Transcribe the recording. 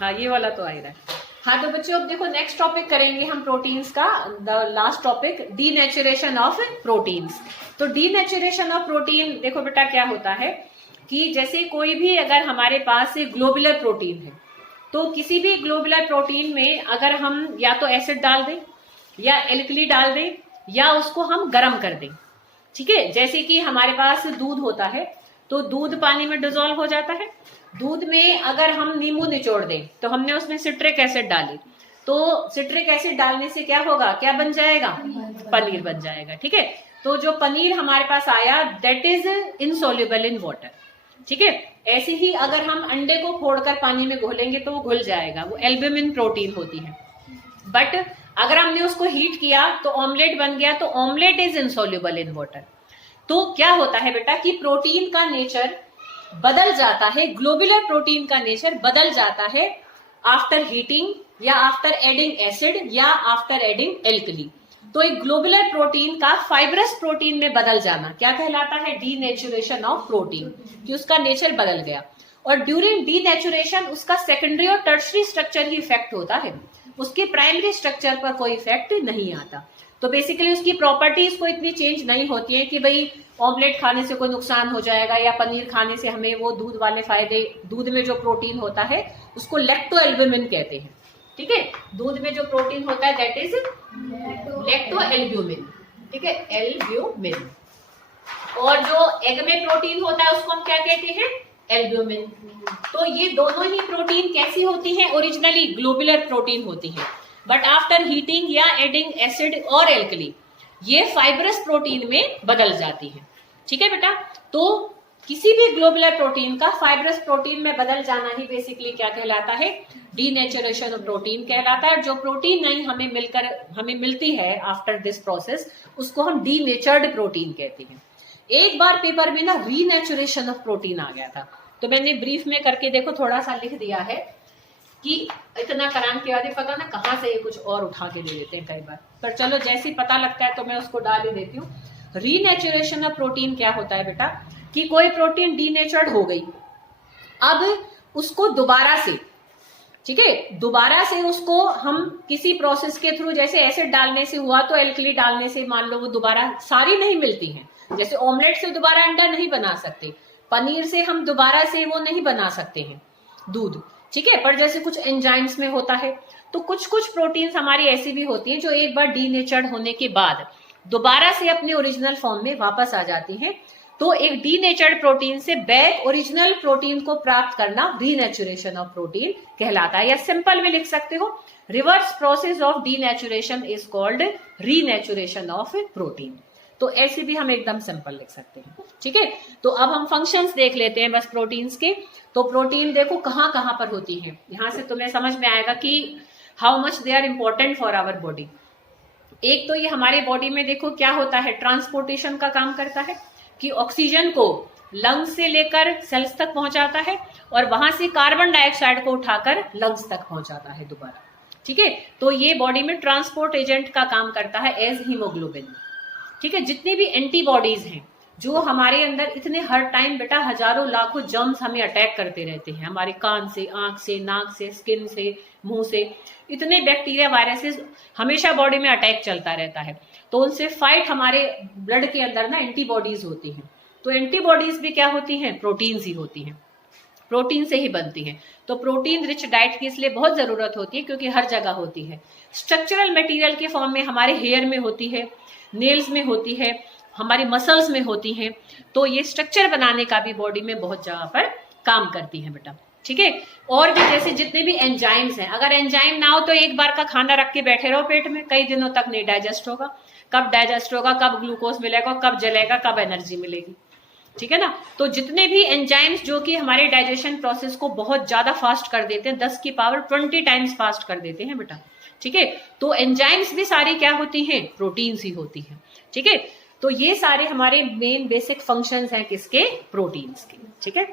हाँ ये वाला तो आ ही रहा है। हाँ तो बच्चों अब देखो नेक्स्ट टॉपिक करेंगे हम प्रोटीन्स का, the last topic denaturation of proteins. तो डीनेचुरेशन ऑफ प्रोटीन देखो बेटा क्या होता है कि जैसे कोई भी अगर हमारे पास ग्लोबुलर प्रोटीन है तो किसी भी ग्लोबुलर प्रोटीन में अगर हम या तो एसिड डाल दें या एल्कली डाल दें या उसको हम गर्म कर दें, ठीक है। जैसे कि हमारे पास दूध होता है तो दूध पानी में डिजोल्व हो जाता है। दूध में अगर हम नींबू निचोड़ दें तो हमने उसमें सिट्रिक एसिड डाली तो सिट्रिक एसिड डालने से क्या होगा, क्या बन जाएगा, पनीर बन जाएगा, ठीक है। तो जो पनीर हमारे पास आया that is insoluble in water, ठीक है। ऐसे ही अगर हम अंडे को फोड़कर पानी में घोलेंगे तो वो घुल जाएगा, वो एल्ब्यूमिन प्रोटीन होती है। बट अगर हमने उसको हीट किया तो ऑमलेट बन गया, तो omelette is insoluble in water. तो क्या होता है बेटा कि प्रोटीन का नेचर बदल जाता है, ग्लोबुलर प्रोटीन का नेचर बदल जाता है आफ्टर हीटिंग या आफ्टर एडिंग एसिड या आफ्टर एडिंग एल्कली। तो एक ग्लोबुलर प्रोटीन का फाइब्रस प्रोटीन में बदल जाना क्या कहलाता है, डीनेचुरेशन ऑफ प्रोटीन, कि उसका नेचर बदल गया। और ड्यूरिंग डीनेचुरेशन उसका सेकेंडरी और टर्शरी स्ट्रक्चर ही इफेक्ट होता है, उसके प्राइमरी स्ट्रक्चर पर कोई इफेक्ट नहीं आता। तो बेसिकली उसकी प्रॉपर्टीज को इतनी चेंज नहीं होती है कि भाई ऑमलेट खाने से कोई नुकसान हो जाएगा या पनीर खाने से हमें वो दूध वाले फायदे। दूध में जो प्रोटीन होता है उसको लैक्टोएल्ब्यूमिन कहते हैं, ठीक है। दूध में जो प्रोटीन होता है दैट इज लैक्टोएल्ब्यूमिन, ठीक है, एल्ब्यूमिन। और जो एग में प्रोटीन होता है उसको हम क्या कहते हैं, एल्ब्यूमिन। तो ये दोनों ही प्रोटीन कैसी होती हैं, ओरिजिनली ग्लोबुलर प्रोटीन होती है, बट आफ्टर हीटिंग या एडिंग एसिड और एल्कली ये फाइब्रस प्रोटीन में बदल जाती है, ठीक है बेटा। तो किसी भी ग्लोबुलर प्रोटीन का फाइब्रस प्रोटीन में बदल जाना ही बेसिकली क्या कहलाता है, डीनेचुरेशन ऑफ प्रोटीन कहलाता है। जो प्रोटीन नहीं हमें मिलती है आफ्टर दिस प्रोसेस उसको हम डीनेचर्ड प्रोटीन कहते हैं। एक बार पेपर में ना रीनेचुरेशन ऑफ प्रोटीन आ गया था, तो मैंने ब्रीफ में करके देखो थोड़ा सा लिख दिया है कि इतना कराने के बाद पता ना कहाँ से ये कुछ और उठा के ले लेते हैं कई बार, पर चलो जैसे ही पता लगता है तो मैं उसको डाल ही देती हूँ। रीनेचुरेशन ऑफ प्रोटीन क्या होता है बेटा कि कोई प्रोटीन डीनेचर्ड हो गई, अब उसको दोबारा से, ठीक है, दोबारा से उसको हम किसी प्रोसेस के थ्रू, जैसे एसिड डालने से हुआ तो एल्कली डालने से मान लो वो दोबारा सारी नहीं मिलती हैं। जैसे ऑमलेट से दोबारा अंडा नहीं बना सकते, पनीर से हम दोबारा से वो नहीं बना सकते हैं दूध, ठीक है। पर जैसे कुछ एंजाइम्स में होता है तो कुछ प्रोटीन्स हमारी ऐसी भी होती हैं जो एक बार डीनेचर्ड होने के बाद दोबारा से अपने ओरिजिनल फॉर्म में वापस आ जाती हैं। तो एक डीनेचर्ड प्रोटीन से बैक ओरिजिनल प्रोटीन को प्राप्त करना डीनेचुरेशन ऑफ प्रोटीन कहलाता है। या सिंपल में लिख सकते हो reverse process of denaturation is called renaturation of protein. तो ऐसे भी हम एकदम सिंपल लिख सकते हैं, ठीक है। तो अब हम फंक्शंस देख लेते हैं बस प्रोटीन्स के। तो प्रोटीन देखो कहाँ कहाँ पर होती है, यहां से तुम्हें समझ में आएगा कि how much they are important for our body. एक तो ये हमारे बॉडी में देखो क्या होता है, ट्रांसपोर्टेशन का काम करता है कि ऑक्सीजन को लंग्स से लेकर सेल्स तक पहुंचाता है और वहां से कार्बन डाइऑक्साइड को उठाकर लंग्स तक पहुंचाता है दोबारा, ठीक है। तो ये बॉडी में ट्रांसपोर्ट एजेंट का काम करता है एज हीमोग्लोबिन, ठीक है। जितनी भी एंटीबॉडीज हैं जो हमारे अंदर इतने हर टाइम बेटा हजारों लाखों जर्म्स हमें अटैक करते रहते हैं, हमारे कान से, आंख से, नाक से, स्किन से, मुंह से, इतने बैक्टीरिया वायरसेस हमेशा बॉडी में अटैक चलता रहता है। तो उनसे फाइट हमारे ब्लड के अंदर ना एंटीबॉडीज होती हैं। तो एंटीबॉडीज भी क्या होती हैं, प्रोटीन्स ही होती हैं, प्रोटीन से ही बनती हैं। तो प्रोटीन रिच डाइट की इसलिए बहुत जरूरत होती है क्योंकि हर जगह होती है। स्ट्रक्चरल मटेरियल के फॉर्म में हमारे हेयर में होती है, नेल्स में होती है, हमारी मसल्स में होती हैं। तो ये स्ट्रक्चर बनाने का भी बॉडी में बहुत जगह पर काम करती है बेटा, ठीक है। और भी जैसे जितने भी एंजाइम्स हैं, अगर एंजाइम ना हो तो एक बार का खाना रख के बैठे रहो पेट में, कई दिनों तक नहीं डाइजेस्ट होगा। कब डाइजेस्ट होगा, कब ग्लूकोज मिलेगा, कब जलेगा, कब एनर्जी मिलेगी, ठीक है ना। तो जितने भी एंजाइम्स जो कि हमारे डाइजेशन प्रोसेस को बहुत ज्यादा फास्ट कर देते हैं, 10 की पावर 20 टाइम्स फास्ट कर देते हैं बेटा, ठीक है। तो एंजाइम्स भी सारी क्या होती हैं, प्रोटीन्स ही होती हैं, ठीक है। तो ये सारे हमारे मेन बेसिक फंक्शंस हैं किसके, प्रोटीन्स के, ठीक है।